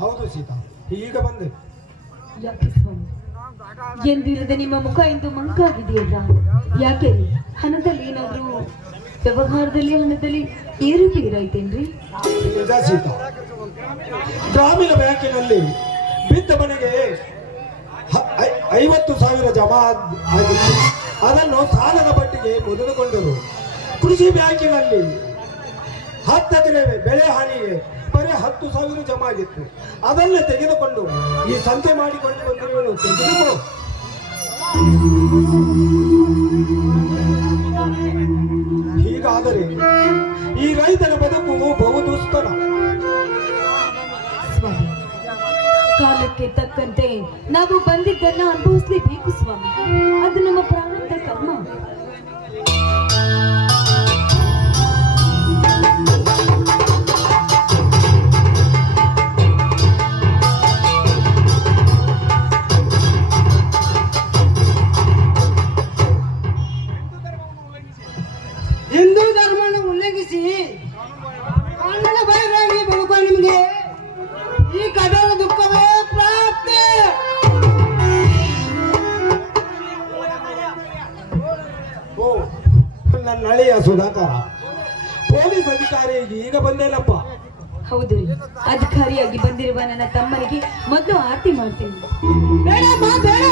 ಹೌದು ಸೀತಾ, ಈಗ ಬಂದೆ. ಯಾಕೆ ಸ್ವಾಮಿ, ಎಂದಿರದ ನಿಮ್ಮ ಮುಖ ಇಂದು ಮಂಕಾಗಿದೆಯಲ್ಲ? ಯಾಕೆ ರೀ? ಹಣದಲ್ಲಿ ಏನಾದ್ರೂ ವ್ಯವಹಾರದಲ್ಲಿ ಹಣದಲ್ಲಿ ಏರುಪೇರಾಯ್ತೇನ್ರಿ? ನಿಜ ಸೀತಾ, ಗ್ರಾಮೀಣ ಬ್ಯಾಂಕಿನಲ್ಲಿ ಬಿದ್ದ ಮನೆಗೆ 50,000 ಜಮಾ ಆಗಿತ್ತು. ಅದನ್ನು ಸಾಲದ ಬಡ್ಡಿಗೆ ಮುರಿದುಕೊಂಡರು. ಕೃಷಿ ಬ್ಯಾಂಕಿನಲ್ಲಿ 10 ಎಕರೆ ಬೆಳೆ ಹಾನಿಗೆ ಬರೀ 10,000 ಜಮಾ ಆಗಿತ್ತು. ಅದನ್ನೇ ತೆಗೆದುಕೊಂಡು ಈ ಸಂತೆ ಮಾಡಿಕೊಂಡು ಬಂದಿರುವನು. ತೆಗೆದುಕೋ. ಹೀಗಾದರೆ ಈ ರೈತನ ಬದುಕು ಬಹುದುಸ್ತರ. ಸ್ವಾಮಿ, ಕಾಲಕ್ಕೆ ತಕ್ಕಂತೆ ನಾವು ಬಂದಿದ್ದನ್ನ ಅನುಭವಿಸ್ಲೇಬೇಕು ಸ್ವಾಮಿ. ಅದು ನಮ್ಮ ಪ್ರಾರಂಭ ಕರ್ಮ. ಹಿಂದೂ ಧರ್ಮವನ್ನು ಉಲ್ಲಂಘಿಸಿ ಕಾನೂನು ಬಾಹಿರವಾಗಿ ಬದುಕುವ ನಿಮಗೆ ಈ ಕಠೋರ ದುಃಖವೇ ಪ್ರಾಪ್ತಿ. ಓ, ನನ್ನ ಹಳೆಯ ಸುಧಾಕರ, ಪೊಲೀಸ್ ಅಧಿಕಾರಿ ಈಗ ಬಂದೇನಪ್ಪ. ಹೌದು ರೀ, ಅಧಿಕಾರಿಯಾಗಿ ಬಂದಿರುವ ನನ್ನ ತಮ್ಮನಿಗೆ ಮೊದಲು ಆರತಿ ಮಾಡ್ತೀನಿ. ಬೇಡಮ್ಮ ಬೇಡ,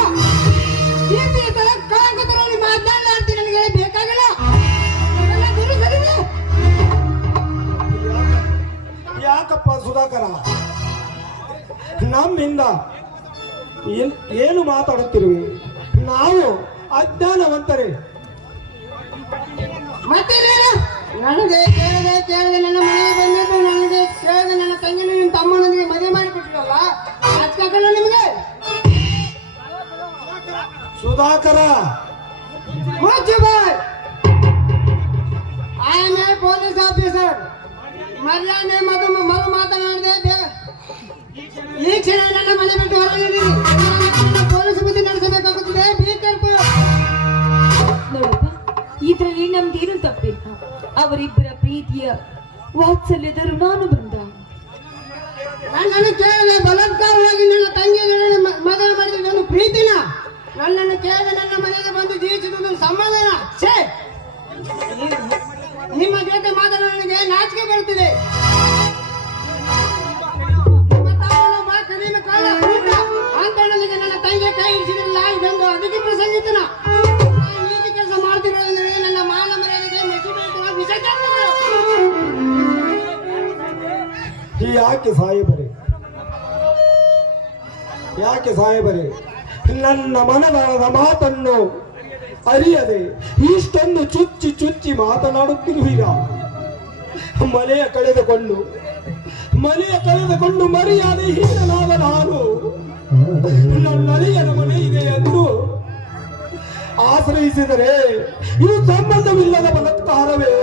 ಮಾತನಾಡ್ತೀನಿ, ನನಗೆ ಬೇಕಾಗಿಲ್ಲ. ಯಾಕಪ್ಪ ಸುಧಾಕರ, ನಮ್ಮಿಂದ ಏನು ಮಾತಾಡುತ್ತಿರುವೆ? ನಾವು ಅಜ್ಞಾನವಂತರೇ. ಮತ್ತೆ ನನಗೆ ಕೇಳದೆ ನನ್ನ ಮನೆಗೆ ಬಂದಿದ್ದು, ನನಗೆ ಕೇಳದೆ ನನ್ನ ತಂಗಿನ ನಿಮ್ಮ ತಮ್ಮನೊಂದಿಗೆ ಮದುವೆ ಮಾಡಿಕೊಟ್ಟಿರಲ್ಲ, ಆಚಕಲ್ಲ ನಿಮಗೆ? Sudhakar, I am a police officer. ಮರ್ಯಾದೆ ಮರು ಮಾತನಾಡಿದೆ. ಈ ಕ್ಷಣ ನನ್ನ ಮನೆ ಬಿಟ್ಟು ಹೊರಗೆ ಪೊಲೀಸ್ ಬುದ್ಧಿ ನಡೆಸಬೇಕಾಗುತ್ತದೆ. ನೋಡಪ್ಪ, ಇದ್ರಲ್ಲಿ ನಮ್ದೇನು ತಪ್ಪಿಲ್ಲ. ಅವರಿಬ್ಬರ ಪ್ರೀತಿಯ ವಾತ್ಸಲ್ಯದ ಋಣಾನು ಬಂದ. ನನ್ನನ್ನು ಕೇಳದೆ ಬಲಾತ್ಕಾರವಾಗಿ ನನ್ನ ತಂಗಿಗೆ ಮದುವೆ ಮಾಡಿದ ನನ್ನ ಪ್ರೀತಿನ, ನನ್ನನ್ನು ಕೇಳದೆ ನನ್ನ ಮನೆಗೆ ಬಂದು ಜೀವಿಸಿದ ಸಂಬಂಧನ. ಛೇ, ನಿಮ್ಮ ಜೊತೆ ಮಾತನಾಡ ನನಗೆ ನಾಚಿಕೆ ಬರುತ್ತಿದೆ. ಅಂತನಿಗೆ ನನ್ನ ತಂಗಿ ಕೈ ಹಿಡಿಸಿದ್ರಲ್ಲ, ಇದೊಂದು ಅದಕ್ಕೆ ಪ್ರಸಂಗಿತನ. ನೀತಿ ಕೆಲಸ ಮಾಡ್ತಿರೋದ್ರೆ ನನ್ನ ಮಾನ ಮರ್ಯಾದೆಗೆ ಯಾಕೆ ಸಾಹೇಬರೇ ನನ್ನ ಮನದಾಳದ ಮಾತನ್ನು ಅರಿಯದೆ ಇಷ್ಟೊಂದು ಚುಚ್ಚಿ ಮಾತನಾಡುತ್ತಿರುವಿರಾ? ಮನೆಯ ಕಳೆದುಕೊಂಡು ಮರ್ಯಾದೆ ಹೀನನಾದ ನಾನು ನನ್ನ ಅರಿಯನ ಮನೆ ಇದೆ ಎಂದು ಆಶ್ರಯಿಸಿದರೆ ಇದು ಸಂಬಂಧವಿಲ್ಲದ ಬಲಾತ್ಕಾರವೇ?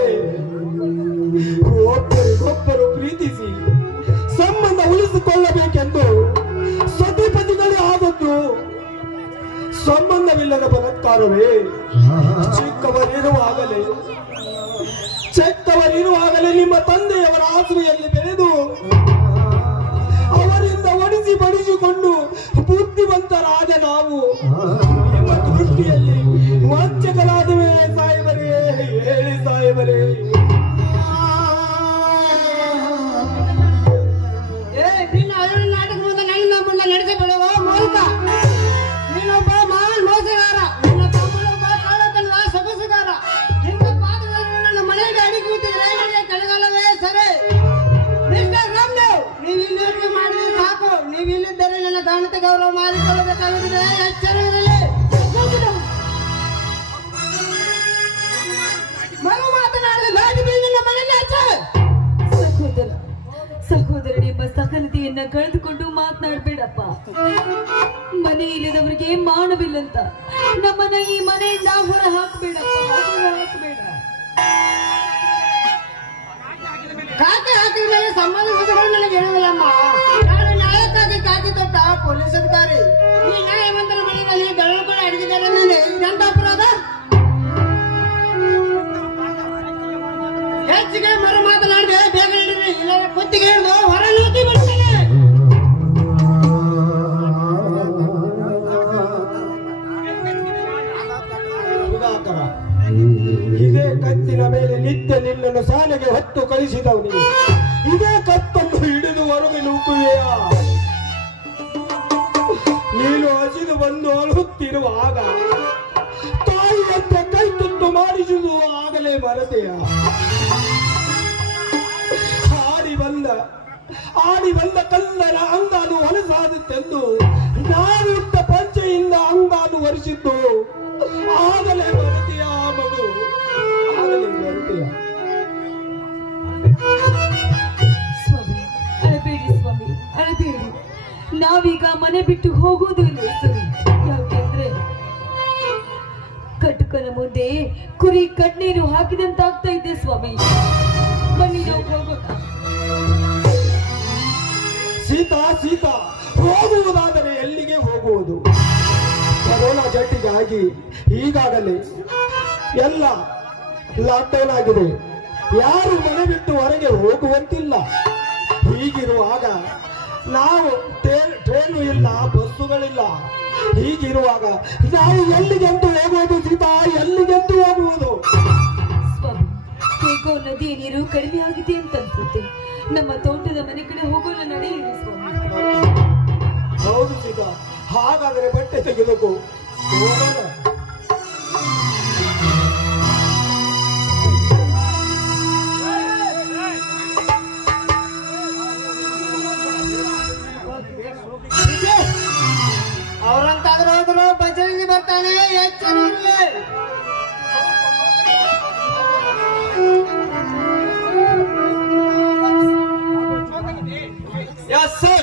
ಒಬ್ಬರು ಪ್ರೀತಿಸಿ ಸಂಬಂಧ ಉಳಿಸಿಕೊಳ್ಳಬೇಕೆಂದು ಸತಿಪತಿಗಳೇ ಆದದ್ದು ಸಂಬಂಧವಿಲ್ಲದ ಬಲಾತ್ಕಾರವೇ? ಚಿಕ್ಕವರಿರುವಾಗಲೇ ನಿಮ್ಮ ತಂದೆಯವರ ಆಸರೆಯಲ್ಲಿ ಬೆಳೆದು ಅವರಿಂದ ಬಡಿಸಿಕೊಂಡು ಬುದ್ಧಿವಂತರಾದ ನಾವು ನಿಮ್ಮ ದೃಷ್ಟಿಯಲ್ಲಿ ವಂಚಕರಾದವೇ ಸಾಹೇಬರೇ? ಹೇಳಿ ಸಾಹೇಬರೇ. ನಾಟಕ ನನ್ನ ನಡೆಸಬೇಡುವ ಮೂಲಕ ನೀನೊಬ್ಬ ಮಹಾನ್ ಮೋಸಗಾರ, ನಿನ್ನ ತಮ್ಮನೊಬ್ಬ ಕಾಳತನದ ಸೊಗಸುಗಾರ. ನಿಮ್ಮ ಪಾದಗಳನ್ನು ನನ್ನ ಮನೆಗೆ ಅಡಿಗುತ್ತಿದ್ರೆ ನನಗೆ ಕಳೆಗಾಲವೇ ಸರಿ. ಮಿಸ್ಟರ್ ರಾಮದೇವ್, ನೀವು ಇಲ್ಲಿವರೆಗೆ ಮಾಡಿದ್ರೆ ಸಾಕು. ನೀವು ಇಲ್ಲಿದ್ದರೆ ನನ್ನ ದಾನತೆ ಗೌರವ ಮಾಡಿಕೊಳ್ಳಬೇಕಾಗಿದ್ರೆ ಎಚ್ಚರವಿರಲಿ. ಮರು ಮಾತನಾಡಿದ ಲಾಡಿ ಬೀಳ್ ನನ್ನ ಮನೆಗೆ ಹಚ್ಚ. ಸಹೋದರನೆಂಬ ಸಹನತೆಯನ್ನ ಕಳೆದುಕೊಂಡು ಮಾತನಾಡ್ಬೇಡಪ್ಪ. ಮನೆ ಇಲ್ಲದವರಿಗೆ ಮಾನವಿಲ್ಲಂತ ನಮ್ಮನ್ನ ಈ ಮನೆಯಿಂದ ಹೊರ ಹಾಕ್ಬೇಡಪ್ಪ. ಕಾಕಿ ಹಾಕಿದ ಮೇಲೆ ಸಂಬಂಧ ನನಗೆ ಹೇಳುವುದಿಲ್ಲಮ್ಮ. ನಾನು ನ್ಯಾಯಕ್ಕಾಗಿ ಕಾಕಿ ತೊಟ್ಟ ಪೊಲೀಸ್ ಅಧಿಕಾರಿ. ಈ ನ್ಯಾಯವಂತರ ಮನೆಯಲ್ಲಿ ಬೆರಳು ಕೂಡ ಅಡಗಿದ್ದಾರೆ. ಇದಂತ ಅಪರಾಧ? ಬಯಸಿದವನಿಗೆ ಇದೇ ಕತ್ತನ್ನು ಹಿಡಿದು ಹೊರಗೆ ನೂಕುವೆಯಾ? ನೀನು ಹಸಿದು ಬಂದು ಅಳುತ್ತಿರುವಾಗ ತಾಯಿಯಂತೆ ಕೈ ತುತ್ತು ಮಾಡಿಸುವುದು ಆಗಲೇ ಮರತೆಯ? ಆಡಿ ಬಂದ ಕಲ್ಲರ ಅಂಗಾಲು ಹೊಲಸಾದುತ್ತೆಂದು ನಾವಿಟ್ಟ ಪಂಚೆಯಿಂದ ಅಂಗಾಲು ಒರೆಸಿದ್ದು ಆಗಲೇ ಮರತೆಯ ಮಗು, ಆಗಲೇ ಮರತೆಯ. ಸ್ವಾಮಿ ಅಳಬೇಡಿ, ಸ್ವಾಮಿ ಅಳಬೇಡಿ. ನಾವೀಗ ಮನೆ ಬಿಟ್ಟು ಹೋಗುವುದು ಇಲ್ಲ ಸರಿ. ಯಾಕೆಂದ್ರೆ ಕಟುಕನ ಮುಂದೆ ಕುರಿ ಕಣ್ಣೀರು ಹಾಕಿದಂತಾಗ್ತಾ ಇದೆ ಸ್ವಾಮಿ. ಬನ್ನಿ ನಾವು ಹೋಗೋಣ. ಸೀತಾ ಸೀತಾ, ಹೋಗುವುದಾದರೆ ಎಲ್ಲಿಗೆ ಹೋಗುವುದು? ಕೊರೋನಾ ಜಟ್ಟಿಗಾಗಿ ಈಗಾಗಲೇ ಎಲ್ಲ ಲಾಕ್ಡೌನ್ ಆಗಿದೆ. ಯಾರು ಮನೆ ಬಿಟ್ಟು ಹೊರಗೆ ಹೋಗುವಂತಿಲ್ಲ. ಹೀಗಿರುವಾಗ ನಾವು ಟ್ರೈನು ಇಲ್ಲ, ಬಸ್ಸುಗಳಿಲ್ಲ. ಹೀಗಿರುವಾಗ ನಾವು ಎಲ್ಲಿಗೆಂದು ಹೋಗುವುದು ಸೀತಾ? ಎಲ್ಲಿಗೆಂದು ಹೋಗುವುದು? ಸ್ವಾಮಿ, ಹೇಗೋ ನದಿಯ ನೀರು ಕಡಿಮೆ ಆಗಿದೆ ಅಂತ ಅನ್ಸುತ್ತೆ. ನಮ್ಮ ತೋಟದ ಮನೆ ಕಡೆ ಹೋಗೋಣ, ನಡೆಯಿರಿ ಸ್ವಾಮಿ. ಹೌದು ಸೀತಾ, ಹಾಗಾದರೆ ಬಟ್ಟೆ ತೆಗೆದುಕೋ, ಹೋಗೋಣ. ಅವ್ರಂತಾದ್ರೂ ಹೋದ್ರು ಬಜರಂಗಿ ಬರ್ತಾನೆ, ಎಚ್ಚರ ಇರ್ಲಿ. Yes, sir.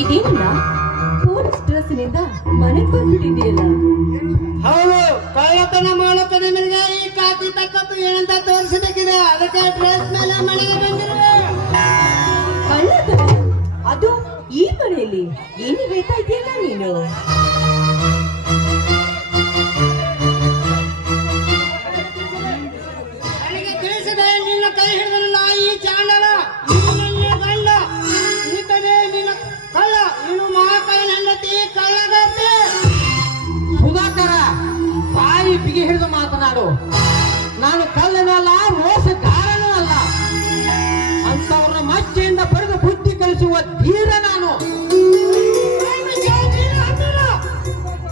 ಇದೇನಿಲ್ಲ, ಪೊಲೀಸ್ ಡ್ರೆಸ್ನಿಂದ ಮನೆಗೆ ಬಂದ್ಬಿಟ್ಟಿದೆಯಲ್ಲ. ಹೌದು, ಕಳ್ಳತನ ಮಾಡೋತನ ಮೇಲೆ ಈ ಕಾಕಿ ತಕ್ಕತ್ತು ಏನಂತ ತೋರಿಸಬೇಕಿದೆ. ಅದಕ್ಕೆ ಡ್ರೆಸ್ ಮೇಲೆ ಮನೆಗೆ ಬಂದಿರುವೆ. ಕಳ್ಳತನ? ಅದು ಈ ಮನೆಯಲ್ಲಿ? ಏನು ಹೇಳ್ತಾ ಇದೆಯಲ್ಲ ನೀನು? ನನಗೆ ತಿಳಿಸಿದೆ, ನಿನ್ನ ಕೈ ಹಿಡಿದಲ್ಲ ಈ ಚಾಂಡಲ, ನಿನ್ನ ಗಂಡ ಈತನೇ ನಿನ್ನ ಕಳ್ಳ. ನೀನು ಮಹಾಕೈ ಹೆಂಡತಿ ಕಳ್ಳಗತ್ತೆ. ಸುಧಾಕರ, ಬಾಯಿ ಬಿಗಿ ಹಿಡಿದು ಮಾತನಾಡು. ನಾನು ಕಳ್ಳನೂ ಅಲ್ಲ, ಮೋಸಗಾರನೂ ಅಲ್ಲ. ಅಂತವ್ರನ್ನ ಮಚ್ಚೆಯಿಂದ ಪಡೆದು ಬುದ್ಧಿ ಕಲಿಸುವ ಧೀರ ನಾನು.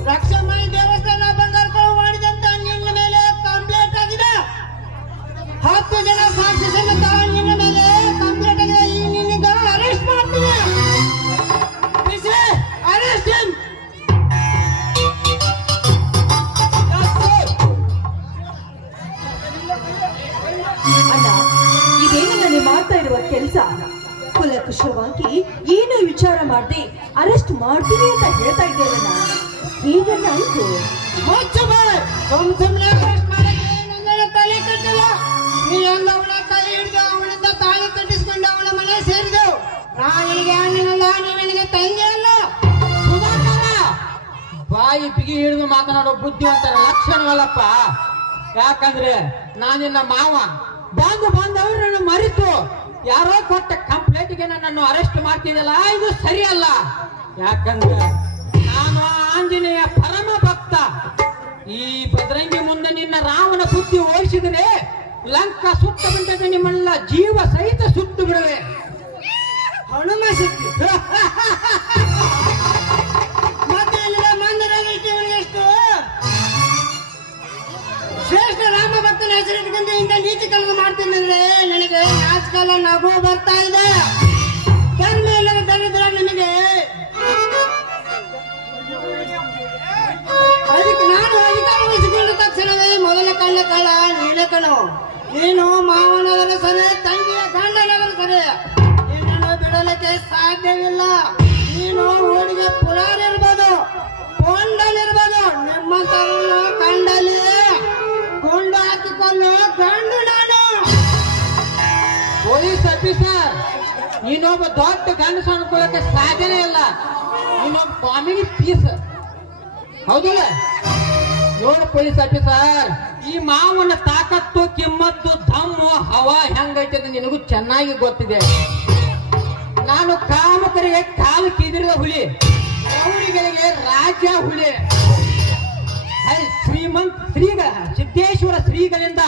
ರಕ್ಷಾಮಣಿ ದೇವಸ್ಥಾನ ಬಂಗಾರ ಮಾಡಿದಂತ ನಿನ್ನ ಮೇಲೆ ಕಂಪ್ಲೇಂಟ್ ಆಗಿದೆ. 10 ಜನ ಸಾಕ್ಷಿ ಸಮೇತ ನಿನ್ನ ಮೇಲೆ ಕಂಪ್ಲೇಂಟ್ ಆಗಿದೆ. ಈ ನಿನ್ನಿಂದ ಅರೆಸ್ಟ್ ಮಾಡ್ತೀನಿ. ಅರೆಸ್ಟ್ ಅಣ್ಣ, ಇದೇನನ್ನ ನೀವು ಮಾಡ್ತಾ ಇರುವ ಕೆಲಸ? ಕುಲಕುಶವಾಗಿ ಏನು ವಿಚಾರ ಮಾಡದೆ ಅರೆಸ್ಟ್ ಮಾಡ್ತೀನಿ ಅಂತ ಹೇಳ್ತಾ ಇದ್ದೇವಣ್ಣ. ಹೀಗಲ್ಲ ಆಯ್ತು. ಸುಮ್ಮನೆ ಅರೆಸ್ಟ್ ಮಾಡಕ್ಕೆ ನನ್ನ ತಲೆ ಕಟ್ಟಲ್ಲ. ನೀ ಎಲ್ಲ ಅವಳ ಕೈ ಹಿಡಿದು ಅವಳಿಂದ ತಾಳಿ ಕಟ್ಟಿಸ್ಕೊಂಡು ಅವಳ ಮನೆ ಸೇರಿದೆವು. ನಾನು ನಿನಗೆ ಅಣ್ಣನಲ್ಲ, ನೀ ನನಗೆ ತಂಗಿ ಅಲ್ಲ. ಸುಧಾಕರ, ಬಾಯಿ ಬಿಗಿ ಹಿಡಿದು ಮಾತನಾಡೋ ಬುದ್ಧಿವಂತರ ಲಕ್ಷಣಗಳಪ್ಪ. ಯಾಕಂದ್ರೆ ನಾನಿನ್ನ ಮಾವ ಬಂದವ್ರನ್ನ ಮರಿತು ಯಾರೋ ಕೊಟ್ಟ ಕಂಪ್ಲೇಂಟ್ಗೆ ನನ್ನನ್ನು ಅರೆಸ್ಟ್ ಮಾಡ್ತಿದ್ದಲ್ಲ, ಇದು ಸರಿಯಲ್ಲ. ಯಾಕಂದ್ರೆ ನಾನು ಆಂಜನೇಯ ಪರಮ ಭಕ್ತ. ಈ ಬದರಂಗಿ ಮುಂದೆ ನಿನ್ನ ರಾವಣ ಬುದ್ಧಿ ಓಡಿಸಿದರೆ ಲಂಕ ಸುತ್ತ ಬಿಟ್ಟರೆ ನಿಮ್ಮನ್ನ ಜೀವ ಸಹಿತ ಸುಟ್ಟು ಬಿಡುವೆ. ಹನುಮ ಶಕ್ತಿ ಮತ್ತೆ ಎಷ್ಟು ಶ್ರೇಷ್ಠ ರಾಮ ಭಕ್ತನ ಹೆಸರಿಟ್ಕೊಂಡು ಇಂಥ ನೀತಿ ಕೆಲಸ ಮಾಡ್ತೀನಿ ಅಂದ್ರೆ ನನಗೆ ನಾಚಕಾಲ ನಗು ಬರ್ತಾ ಇದೆ. ಧರ್ಮ ಇಲ್ಲದ ದರಿದ್ರ ನನಗೆ ಅದಕ್ಕೆ ನಾನು ಅಧಿಕಾರ ವಹಿಸಿಕೊಂಡ ತಕ್ಷಣವೇ ಮೊದಲ ಕಳ್ಳ ನೀನೇ ಕಣೋ. ನೀನು ಮಾವನವರ ಸರಿ, ತಂಗಿಯ ಗಂಡನವರ ಸರಿ, ನಿನ್ನನ್ನು ಬಿಡಲಿಕ್ಕೆ ಸಾಧ್ಯವಿಲ್ಲ. ನೀನು ಊರಿಗೆ ಪುರಾರಿರ್ಬೋದು, ಕೊಂಡಲಿರ್ಬೋದು, ನಿಮ್ಮಂತರನ್ನು ಕಂಡಲ್ಲಿ ಕೊಂಡು ಹಾಕಿಕೊಂಡು ಗಂಡು ನಾನು. ಪೊಲೀಸ್ ಆಫೀಸರ್, ನೀನೊಬ್ಬ ದೊಡ್ಡ ಗಂಡಸ ಅನ್ಕೊಳ್ಳಕ್ಕೆ ಸಾಧ್ಯನೇ ಇಲ್ಲ. ನೀನೊಬ್ಬ ಕಾಮಿಡಿ ಪೀಸ್, ಹೌದಲ್ಲ? ನೋಡು ಪೊಲೀಸ್ ಆಫೀಸರ್, ಈ ಮಾವನ ತಾಕತ್ತು, ಕಿಮ್ಮತ್ತು, ದಮ್ಮು, ಹವಾ ಹೆಂಗೈತೆ ಅಂತ ನಿನಗೂ ಚೆನ್ನಾಗಿ ಗೊತ್ತಿದೆ. ನಾನು ಕಾಮಕರಿಗೆ ಕಾಲು ಕಿದಿರಿದ ಹುಲಿ, ಅವರಿಗಳಿಗೆ ರಾಜ್ಯ ಹುಲಿ. ಸಿದ್ದೇಶ್ವರ ಶ್ರೀಗಳಿಂದ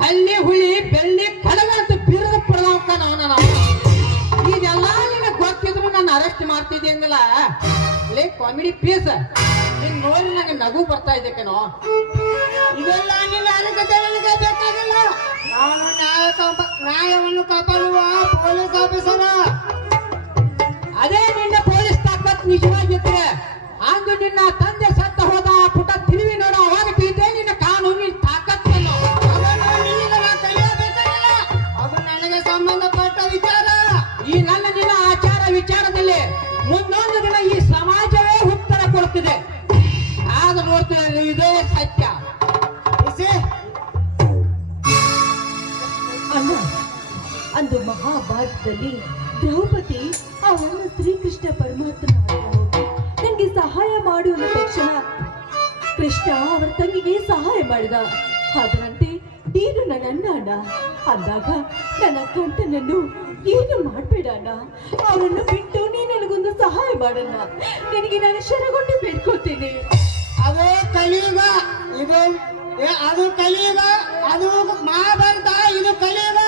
ಹಳ್ಳಿ ಹುಲಿ, ಬೆಳ್ಳಿ ಕಡಗ ಅಂತ ಬಿರುದು ಪಡೆದವಂತ ನಾನು. ಇದೆಲ್ಲ ನಿನಗೆ ಗೊತ್ತಿದ್ರು ನಾನು ಅರೆಸ್ಟ್ ಮಾಡ್ತಿದ್ದೆ ಅಂದಲ್ಲ. ಲೇ ಕಾಮಿಡಿ ಪೀಸ್, ನೀನ್ ನೋಡಿ ನನಗೆ ನಗು ಬರ್ತಾ ಇದೆ ಕಣೋ. ಇದೆಲ್ಲ ನಿನ್ನ ಅನುಕತೆ ನನಗೆ ಬೇಕಾಗಿಲ್ಲ. ನಾನು ನ್ಯಾಯವನ್ನು ಕಾಪಾಡುವ ಪೊಲೀಸ್ ಆಫೀಸರ. ಅದೇ ನಿನ್ನ ಪೊಲೀಸ್ ತಾಕತ್ ನಿಜವಾಗಿದ್ರೆ ಅಂದು ನಿನ್ನ ತಂದೆ ಸತ್ತ ಹೋದ ಪುಟ ತಿರುವಿ ನೋಡ, ಅವಾಗ ತಿಳಿದೆ ನಿನ್ನ ಕಾನೂನಿನ ತಾಕತ್ತನ್ನು. ಅದನ್ನು ನಿನ್ನಿಂದ ನಾ ಕಲಿಯಬೇಕಾಗಿಲ್ಲ. ಅದು ನನಗೆ ಸಂಬಂಧಪಟ್ಟ ವಿಚಾರ. ಈ ನನ್ನ ನಿನ್ನ ಆಚಾರ ವಿಚಾರದಲ್ಲಿ ಮುಂದೊಂದು ದಿನ ಈ ಸಮಾಜವೇ ಉತ್ತರ ಕೊಡುತ್ತಿದೆ. ಆಗ ನೋಡ್ತಿದ್ರೆ ಇದೇ ಸತ್ಯ. ಅಣ್ಣ, ಅಂದು ಮಹಾಭಾರತದಲ್ಲಿ ದ್ರೌಪದಿ ಅವನ ಶ್ರೀಕೃಷ್ಣ ಪರಮಾತ್ಮನ ಹೋಗಿ ನನಗೆ ಸಹಾಯ ಮಾಡು ಅಂದ ತಕ್ಷಣ ಕೃಷ್ಣ ಅವರ ತಂಗಿಗೆ ಸಹಾಯ ಮಾಡಿದ. ಅದರಂತೆ ನೀನು ನನ್ನ ಅಣ್ಣ ಅಂದಾಗ ನನ್ನ ಕಂಠನನ್ನು ಏನು ಮಾಡಬೇಡ ಅಣ್ಣ, ಅವರನ್ನು ಬಿಟ್ಟು ನೀ ನನಗೊಂದು ಸಹಾಯ ಮಾಡಣ್ಣ. ನಿನಗೆ ನಾನು ಶರಗೊಂಡು ಬೇಡ್ಕೊತೀನಿ. ಅದು ಕಲಿಯುಗ, ಇದು ಅದು ಕಲಿಯುಗ, ಅದು ಮಹಾಭಾರತ, ಇದು ಕಲಿಯುಗ.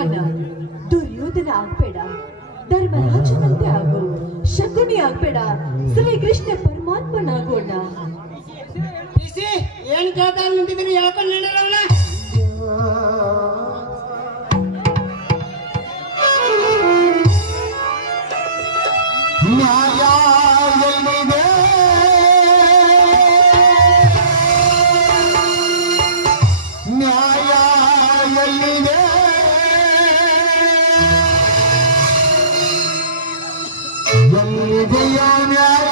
ಅಣ್ಣ, ದುರ್ಯೋಧನ ಆಗ್ಬೇಡ, ಧರ್ಮರಾಜನಂತೆ ಆಗು, ಶಕುನಿ ಆಗ್ಬೇಡ, ಶ್ರೀಕೃಷ್ಣ ಪರಮಾತ್ಮನಾಗೋಣ. ಬಿಸಿ ಏನ್ ಕೇಳ್ತಾ ನಿಂತಿದ್ರಿ ಹೇಳ್ಕೊಂಡು ನೀಡಿರೋಣ. ನ್ಯಾಯ ಎಲ್ಲಿದೆ, ನ್ಯಾಯ ಎಲ್ಲಿದೆ, ಎಲ್ಲಿದೆಯೋ ನ್ಯಾಯ,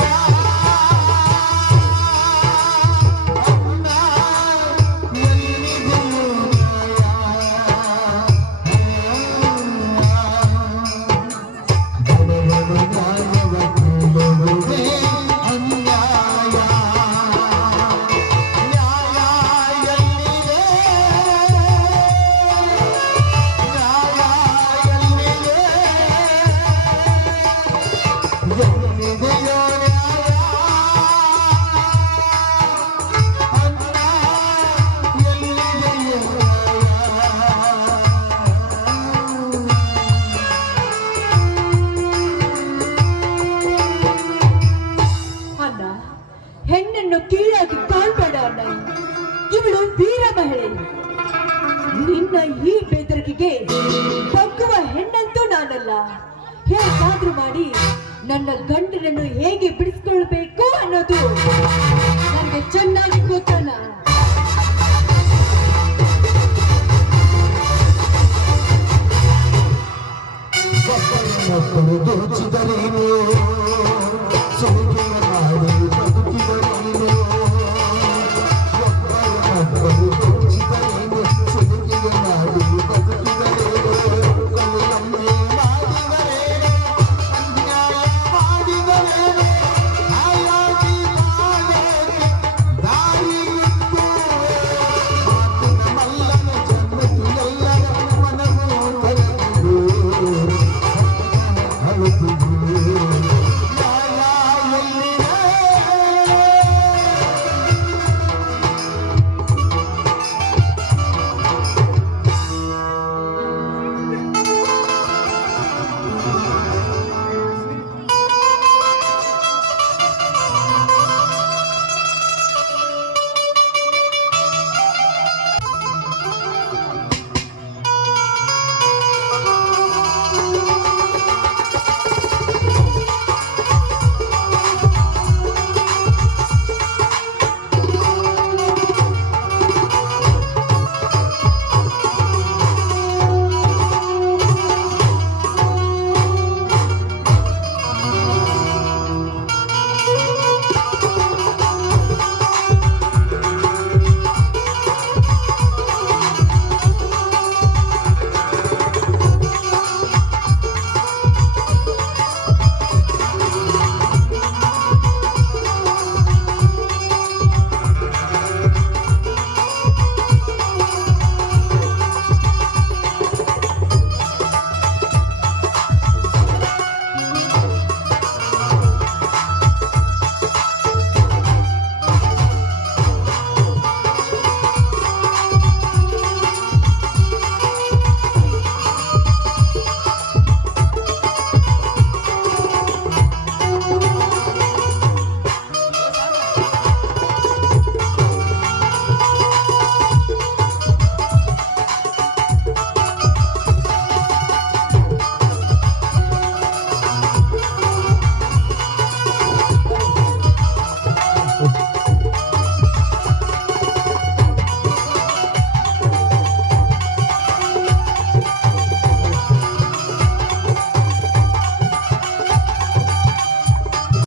ಹೆಣ್ಣನ್ನು ಕೀಳಾಗಿ ಕಾಣ್ಬೇಡ ಅಣ್ಣ, ಇವಳು ವೀರ ಮಹಿಳೆ. ನಿನ್ನ ಈ ಬೆದರಿಕೆಗೆ ಬಗ್ಗುವ ಹೆಣ್ಣಂತೂ ನಾನಲ್ಲ. ಹೇಗಾದ್ರೂ ಮಾಡಿ ನನ್ನ ಗಂಡನನ್ನು ಹೇಗೆ ಬಿಡಿಸ್ಕೊಳ್ಬೇಕು ಅನ್ನೋದು